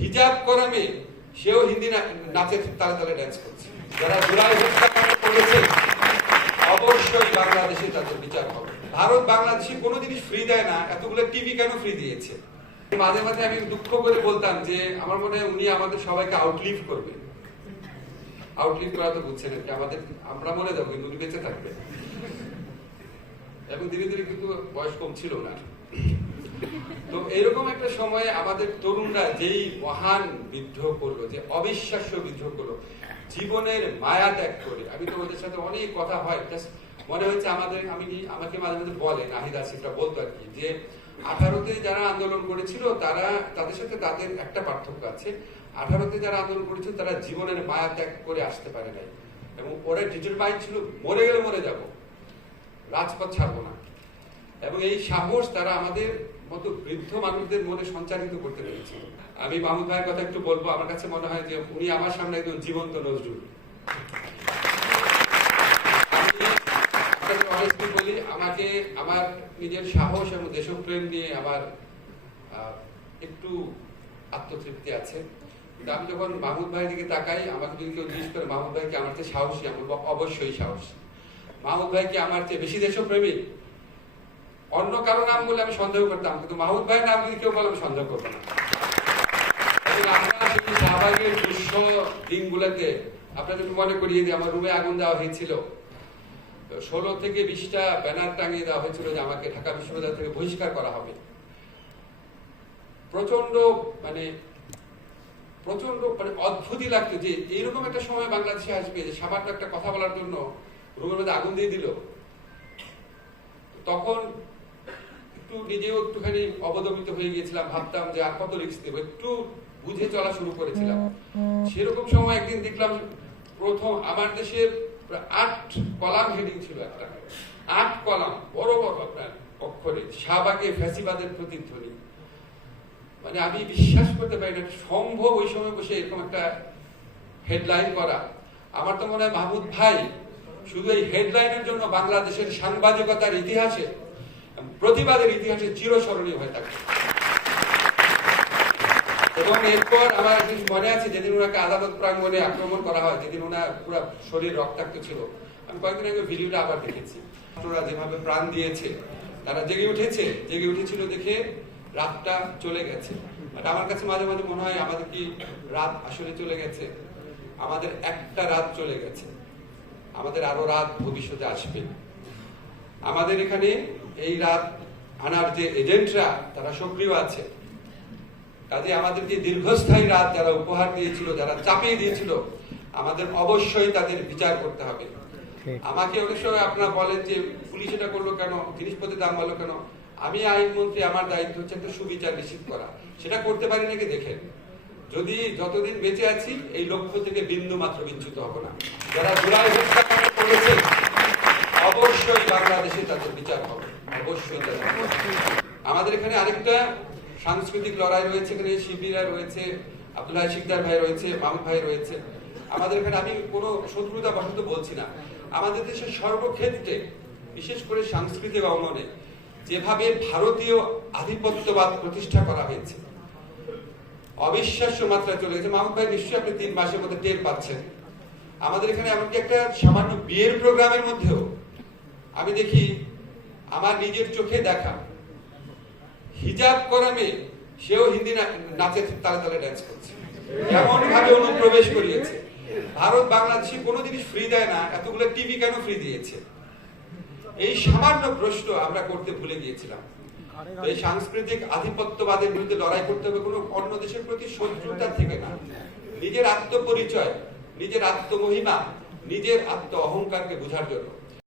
হিজাব করা মেয়ে সেও হিন্দি নাচের তালে তালে ড্যান্স করছে। যারা জুলাই হত্যাকাণ্ড করেছে অবশ্যই বাংলাদেশে তাদের বিচার হবে। ভারত বাংলাদেশে কোনো জিনিস ফ্রি দেয় না, এতগুলো টিভি কেন ফ্রি দিয়েছে? মাঝে মাঝে আমি দুঃখ করে বলতাম যে আমার মনে হয় উনি আমাদের সবাইকে আউটলিভ করবে। আউটলিভ করা তো বুঝছেন আর কি, আমাদের আমরা মরে যাবো কিন্তু উনি বেঁচে থাকবে। এবং ধীরে ধীরে কিন্তু বয়স কম ছিল না। তো এরকম একটা সময়ে আমাদের তরুণরা যেই মহান বিদ্রোহ করলো, যে অবিশ্বাস্য বিদ্রোহ করলো, জীবনের মায়া ত্যাগ করে। আমি তো ওদের সাথে অনেক কথা হয়, মনে হচ্ছে আমাকে মাঝে মাঝে বলে নাহিদ আসিফরা বলতো আর কি, যে 18তে যারা আন্দোলন করেছিল তাদের সাথে তাদের একটা পার্থক্য আছে। 18তে যারা আন্দোলন করেছিল তারা জীবনের মায়া ত্যাগ করে আসতে পারে নাই, এবং ওরা ডিটারমাইন্ড ছিল মরে গেলে মরে যাব, রাজপথ ছাড়বো না। এবং এই সাহস তারা আমাদের মতো বৃদ্ধ মানুষদের মনে সঞ্চারিত করতে পেরেছিল। আমি মাহমুদ ভাইয়ের কথা একটু বলবো। আমার কাছে মনে হয় যে উনি আমার সামনে একজন জীবন্ত নজরুল। বলি, আমাকে আমার নিজের সাহস এবং দেশপ্রেম নিয়ে আমার একটু আত্মতৃপ্তি আছে। কিন্তু আমি যখন মাহমুদ ভাইয়ের দিকে তাকাই, আমাকে যদি কেউ জিজ্ঞেস করে মাহমুদ ভাইকে আমার চেয়ে সাহসী, আমি বলবো অবশ্যই সাহসী। মাহমুদ ভাইকে আমার চেয়ে বেশি দেশপ্রেমী অন্য কারো নাম বলে আমি সন্দেহ করতাম, কিন্তু মাহমুদ ভাইয়ের নাম যদি কেউ বলে আমি সন্দেহ করবো না। শাহবাগের দুঃস্ব দিনগুলোতে আপনাদের মনে করিয়ে দিই, আমার রুমে আগুন দেওয়া হয়েছিল, 16 থেকে 20টা ব্যানার টাঙিয়ে দেওয়া হয়েছিল যে আমাকে ঢাকা বিশ্ববিদ্যালয় থেকে বহিষ্কার করা হবে। প্রচন্ড মানে অদ্ভুতই লাগতো যে এইরকম একটা সময় বাংলাদেশে আসবে যে সামান্য একটা কথা বলার জন্য রুমের মধ্যে আগুন দিয়ে দিল। তখন নিজেও একটুখানি অবদমিত হয়ে গিয়েছিলাম, ভাবতাম যে আর কত রিস্ক দেবো, একটু বুঝে চলা শুরু করেছিলাম। সেরকম সময় একদিন দেখলাম প্রথম আমার দেশের 8 কলাম হেডিং ছিল, একটা 8 কলাম বড় বড় আপনার অক্ষরে, শাহবাগে ফ্যাসিবাদের প্রতিধ্বনি। মানে আমি বিশ্বাস করতে পারি না সম্ভব ওই সময় বসে এরকম একটা হেডলাইন করা। আমার তো মনে হয় মাহমুদ ভাই শুধু এই হেডলাইনের জন্য বাংলাদেশের সাংবাদিকতার ইতিহাসে, প্রতিবাদের ইতিহাসে চিরস্মরণীয় হয়ে থাকে। এবং এরপর আমার মনে আছে যেদিন ওনাকে আদালত প্রাঙ্গণে আক্রমণ করা হয়, যেদিন ওনার পুরো শরীর রক্তাক্ত ছিল, আমি কয়েকদিন আগে ভিডিওটা আবার দেখেছি। ছাত্ররা যেভাবে প্রাণ দিয়েছে, তারা জেগে উঠেছিল দেখে রাতটা চলে গেছে। বাট আমার কাছে মাঝে মাঝে মনে হয় আমাদের কি রাত আসলে চলে গেছে? আমাদের একটা রাত চলে গেছে, আমাদের আরো রাত ভবিষ্যতে আসবে। আমাদের এখানে এই রাত আনার যে এজেন্টরা তারা সক্রিয় আছে। কাজে আমাদেরকে দীর্ঘস্থায়ী রাত যারা উপহার দিয়েছিল, যারা চাপিয়ে দিয়েছিল, আমাদের অবশ্যই তাদের বিচার করতে হবে। আমাকে অনেক সময় আপনারা বলেন যে পুলিশ এটা করলো কেন, জিনিসপত্রের দাম বাড়লো কেন? আমি আইনমন্ত্রী, আমার দায়িত্ব হচ্ছে একটা সুবিচার নিশ্চিত করা। সেটা করতে পারি নাকি দেখেন। যদি যতদিন বেঁচে আছি এই লক্ষ্য থেকে বিন্দু মাত্র বিচ্যুত হব না। যারা জুলাই হত্যাকাণ্ড করেছে অবশ্যই বাংলাদেশে তাদের বিচার হবে, অবশ্যই। আমাদের এখানে আরেকটা সাংস্কৃতিক লড়াই রয়েছে, এখানে শিবিরা রয়েছে, আব্দুল্লাহ শিকদার ভাই রয়েছে, মাহমুদ ভাই রয়েছে। আমাদের এখানে আমি কোনো শত্রুতা বশত বলছি না, আমাদের দেশের সর্বক্ষেত্রে বিশেষ করে সাংস্কৃতিক অঙ্গনে যেভাবে ভারতীয় আধিপত্যবাদ প্রতিষ্ঠা করা হয়েছে, অবিশ্বাস্য মাত্রায় চলে গেছে। মাহমুদ ভাই নিশ্চয়ই আপনি 3 মাসের মধ্যে টের পাচ্ছেন। আমাদের এখানে এমনকি একটা সামান্য বিয়ের প্রোগ্রামের মধ্যেও আমি দেখি আমার নিজের চোখে দেখা হিজাব করা মেয়ে সেও হিন্দি নাচের তালে তালে ড্যান্স করছে। এমন ভাবে অনুপ্রবেশ করিয়েছে। ভারত বাংলাদেশে কোনো জিনিস ফ্রি দেয় না, এতগুলো টিভি কেন ফ্রি দিয়েছে? এই সামান্য প্রশ্ন আমরা করতে ভুলে গিয়েছিলাম। এই সাংস্কৃতিক আধিপত্যবাদের বিরুদ্ধে লড়াই করতে হবে কোনো অন্য দেশের প্রতি শত্রুতা থেকে না, নিজের আত্মপরিচয়, নিজের আত্মমহিমা, নিজের আত্ম অহংকারকে বোঝার জন্য।